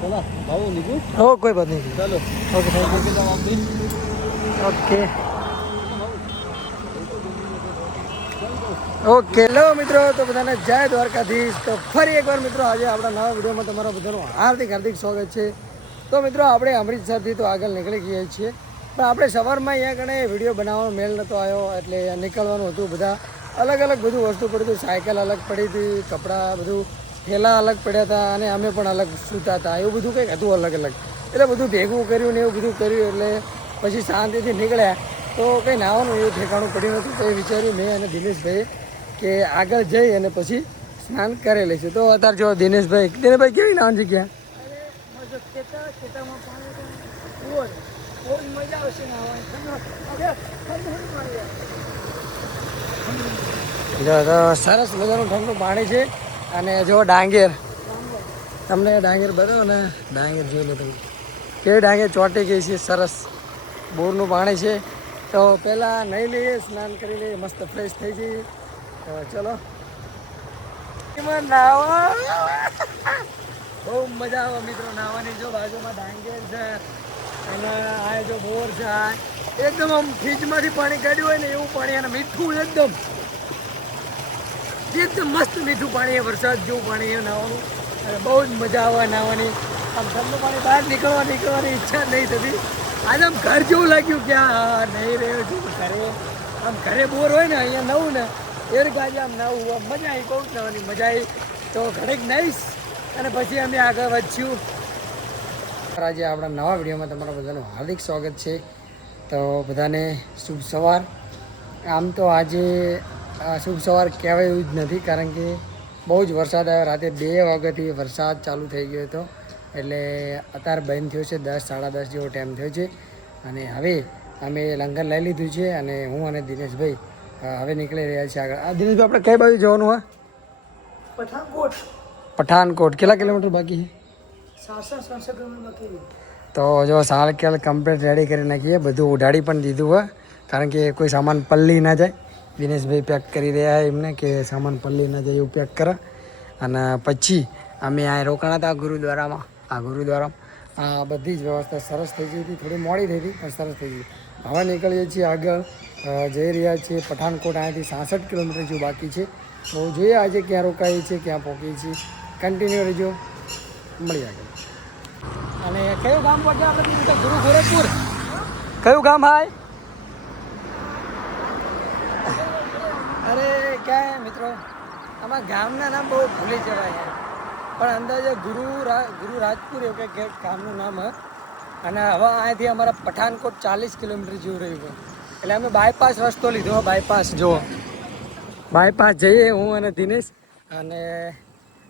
चला भाऊ निकू हो कोई बात नहीं चलो ओके थैंक आगे जाओ आप भी यू ओके ઓકે હેલો મિત્રો તો બધાને જય દ્વારકાધીશ તો ફરી એકવાર મિત્રો આજે આપણા નવા વિડીયોમાં તમારા બધાનું હાર્દિક હાર્દિક સ્વાગત છે તો મિત્રો આપણે અમૃતસરથી તો આગળ નીકળી ગયા છીએ પણ આપણે સવારમાં અહીંયા કણે વિડીયો બનાવવાનો મેળ નહોતો આવ્યો એટલે નીકળવાનું હતું બધા અલગ અલગ બધું વસ્તુ પડ્યું હતું સાયકલ અલગ પડી હતી કપડાં બધું થેલા અલગ પડ્યા હતા અને અમે પણ અલગ સૂતા હતા એવું બધું કંઈક હતું અલગ અલગ એટલે બધું ભેગું કર્યું ને એવું બધું કર્યું એટલે પછી શાંતિથી નીકળ્યા તો કંઈ નાવાનું એવું ઠેકાણું પડ્યું નહોતું તો એ વિચાર્યું મેં અને દિનેશભાઈ કે આગળ જઈ અને પછી સ્નાન કરી લઈશું તો અત્યારે જો દિનેશભાઈ કેવી નાવાની જગ્યા જો તો સરસ મજાનું ઠંડુ પાણી છે અને જો ડાંગેર તમને ડાંગેર બતાવો ને ડાંગેર જોઈ લો તમે કેવી ડાંગેર ચોંટી ગઈ છે સરસ બોરનું પાણી છે તો પહેલાં નહીં લઈએ સ્નાન કરી લઈએ મસ્ત ફ્રેશ થઈ જઈએ તો ચલો નાવા બહુ મજા આવે મિત્રો નાવાની જો બાજુમાં ડાંગેર છે અને આ જો બોર છે એકદમ આમ ફ્રીજમાંથી પાણી કાઢ્યું હોય ને એવું પાણી અને મીઠું એકદમ મસ્ત મીઠું પાણી વરસાદ જેવું પાણી એ નાવાનું અને બહુ જ મજા આવે નાવાની આમ ઠંડુ પાણી બહાર નીકળવાની ઈચ્છા નહીં થતી આજે આમ ઘર જેવું લાગ્યું કે આ નહીં રહ્યો છું ઘરે આમ ઘરે બોર હોય ને અહીંયા નવું ને એ રીતે આજે આમ નવું આમ મજા આવી બહુ જ નવાની મજા આવી તો ઘડીક નહીશ અને પછી અમે આગળ વધ્યું આજે આપણા નવા વિડીયોમાં તમારા બધાનું હાર્દિક સ્વાગત છે તો બધાને શુભ સવાર આમ તો આજે શુભ સવાર કહેવાય એવું જ નથી કારણ કે બહુ જ વરસાદ આવ્યો રાતે 2 વાગ્યાથી વરસાદ ચાલુ થઈ ગયો હતો એટલે અત્યારે બંધ થયો છે 10-10:30 જેવો ટાઈમ થયો છે અને હવે અમે લંગર લઈ લીધું છે અને હું અને દિનેશભાઈ હવે નીકળી રહ્યા છીએ આગળ દિનેશભાઈ આપણે કઈ બાજુ જવાનું હોય પઠાનકોટ કેટલા કિલોમીટર બાકી છે તો જો સારકેલ કમ્પ્લીટ રેડી કરી નાખીએ બધું ઉડાડી પણ દીધું હોય કારણ કે કોઈ સામાન પલ્લી ના જાય દિનેશભાઈ પેક કરી રહ્યા એમને કે સામાન પલ્લી ના જાય એવું પેક કરે અને પછી અમે આ રોકાણા હતા ગુરુદ્વારામાં આ બધી જ વ્યવસ્થા સરસ થઈ ગઈ હતી થોડી મોડી થઈ હતી પણ સરસ થઈ ગઈ હવે નીકળીએ છીએ આગળ જઈ રહ્યા છીએ પઠાનકોટ અહીંયાથી 66 કિલોમીટર જેવું બાકી છે તો જોઈએ આજે ક્યાં રોકાઈએ છીએ ક્યાં પહોંચીએ છીએ કન્ટિન્યુ રહેજો મળી આગળ અને કયું ગામ પહોંચે આપણે ગુરુ ગોરખપુર કયું ગામ હાય અરે ક્યાં મિત્રો આમાં ગામના નામ બહુ ભૂલી જવાય પણ અંદાજે ગુરુ રાજપુર એવું કંઈક ગામનું નામ હે અને હવે અહીંયાથી અમારા પઠાનકોટ 40 કિલોમીટર જેવું રહ્યું હોય એટલે અમે બાયપાસ રસ્તો લીધો બાયપાસ જઈએ હું અને દિનેશ અને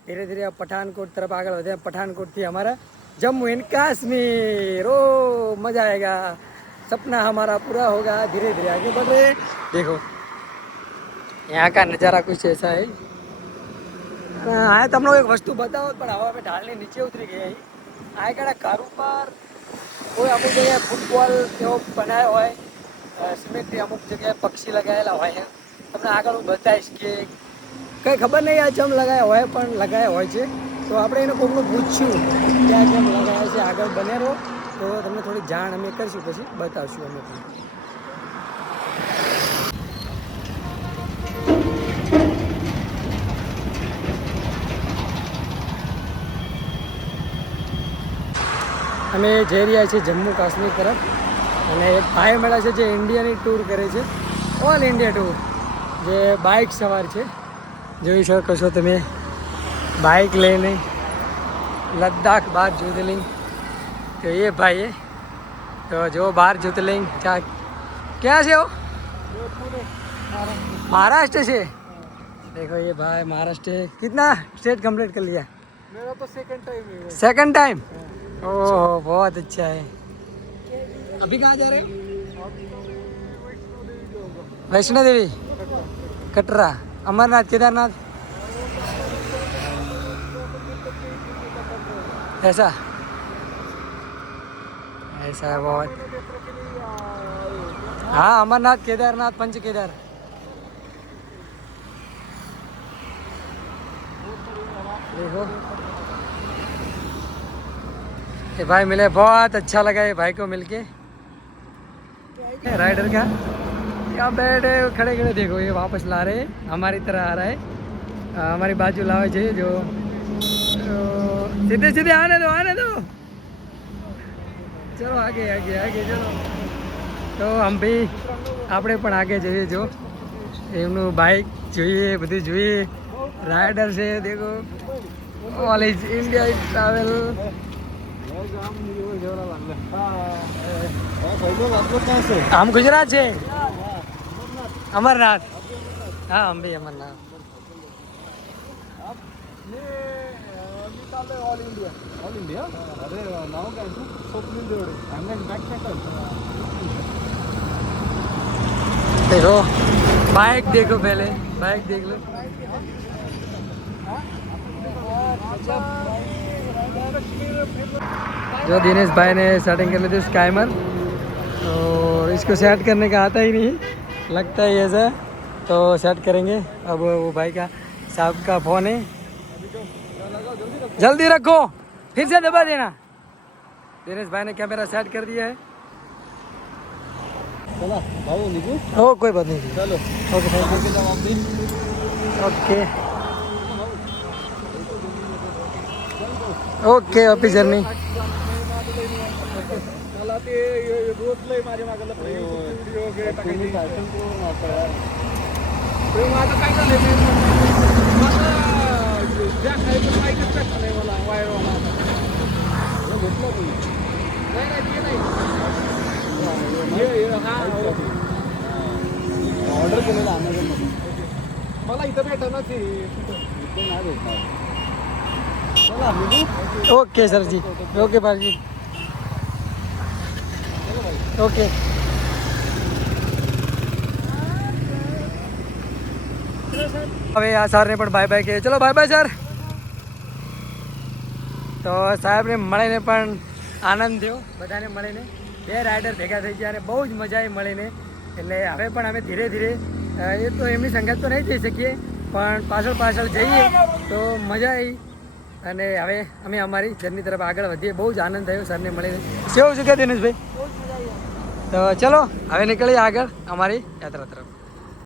ધીરે ધીરે પઠાનકોટ તરફ આગળ વધ્યા પઠાનકોટથી અમારા जम्मू एंड कश्मीर ओ मजा आएगा सपना हमारा पूरा होगा धीरे धीरे आगे बढ़ रहे देखो यहाँ का नज़ारा कुछ ऐसा है हाँ तुम लोग एक वस्तु बताओ पर हवा में ढालने नीचे उतरी गई आए कड़ा कार पर कोई अमुक जगह फूटबॉल बनाया हुआ है सीमेंट अमुक जगह पक्षी लगाया हुआ है તમને આગળ હું બતાવીશ કે કંઈ ખબર નહીં આ જમ લગાયા હોય પણ લગાયા હોય છે તો આપણે એને કોઈનું પૂછ્યું કે આ કેમ લગાવ્યા છે આગળ બને રહો તો તમને થોડી જાણ અમે કરીશું પછી બતાવશું અમે પણ અમે જઈ રહ્યા છીએ જમ્મુ કાશ્મીર તરફ અને એક ભાઈ મળ્યા છે જે ઇન્ડિયાની ટૂર કરે છે ઓલ ઇન્ડિયા ટૂર જે બાઇક સવાર છે જોઈ શકો છો તમે बाइक लेने लद्दाख बार ज्योतिर्लिंग तो ये भाई है तो जो बार ज्योतिर्लिंग क्या से हो महाराष्ट्र से देखो ये भाई महाराष्ट्र कितना स्टेट कंप्लीट कर लिया मेरा तो सेकंड टाइम ओह बहुत अच्छा है अभी कहाँ जा रहे वैष्णो देवी कटरा अमरनाथ केदारनाथ ऐसा है बहुत हाँ अमरनाथ केदारनाथ पंच केदार देखो ये भाई मिले, बहुत अच्छा लगा ये भाई को मिलके। राइडर का क्या बैठे खड़े खड़े देखो, ये वापस ला रहे हैं, हमारी तरह आ रहा है, हमारी बाजू लावे છે जो सीधे सीधे आने दो चलो आगे आगे आगे चलो। તો આમ ભી આપણે પણ આગે જઈએ, જો એમનું બાઇક જોઈએ, બધું જોઈએ, રાઇડર છે દેખો, ઓલ ઇઝ ઇન્ડિયા ટ્રાવેલ। આમ ગુજરાત છે, અમરનાથ, હા આમ ભી અમરનાથ। ऑल इंडिया अरे नाव काय तू स्वप्नील देवडे ऑनलाइन बॅकपॅकर देखो बाइक देखो, पहले बाइक देख लो। जो दिनेश भाई ने सेटिंग कर ली थी स्काइमर, और इसको सेट करने का आता ही नहीं, लगता है ऐसा, तो सेट करेंगे। अब वो भाई का साहब का फ़ोन है, जल्दी रखो, फिर से दबा देना। दिनेश भाई ने कैमरा सेट कर दिया है। चला भाऊ निघू हो कोई बात नहीं, चलो ओके थैंक यू, जवाब दे ओके ओके हैप्पी जर्नी। मला ते रोज लय माझ्या मागायला व्हिडिओ वगैरे टाकायचे फॅशन करून आता यार ते माझं काय झालंय मला ज्या काही पण माहितीच भेटत नाही मला वायरवाला भेटलं तुम्ही नाही नाही ते नाही हा ऑर्डर केलेलं अमेझॉनमध्ये मला इथं भेटणार ते इथे नाही भेटणार चला निघू ओके सर जी, ओके भाई जी, ओके। હવે આ સરને પણ બાય બાય કહે, ચલો બાય બાય સર। તો સાહેબને મળીને પણ આનંદ થયો, બધાને મળીને, બે રાઇડર ભેગા થઈ ગયા અને બહુ જ મજા આવી મળીને। એટલે હવે પણ અમે ધીરે ધીરે, એ તો એમની સંગત તો નહીં થઈ શકીએ, પણ પાછળ પાછળ જઈએ તો મજા આવી, અને હવે અમે અમારી જર્ની તરફ આગળ વધીએ। બહુ જ આનંદ થયો સરને મળીને। કેવું છે કે દિનેશભાઈ? તો ચલો હવે નીકળીએ આગળ અમારી યાત્રા તરફ।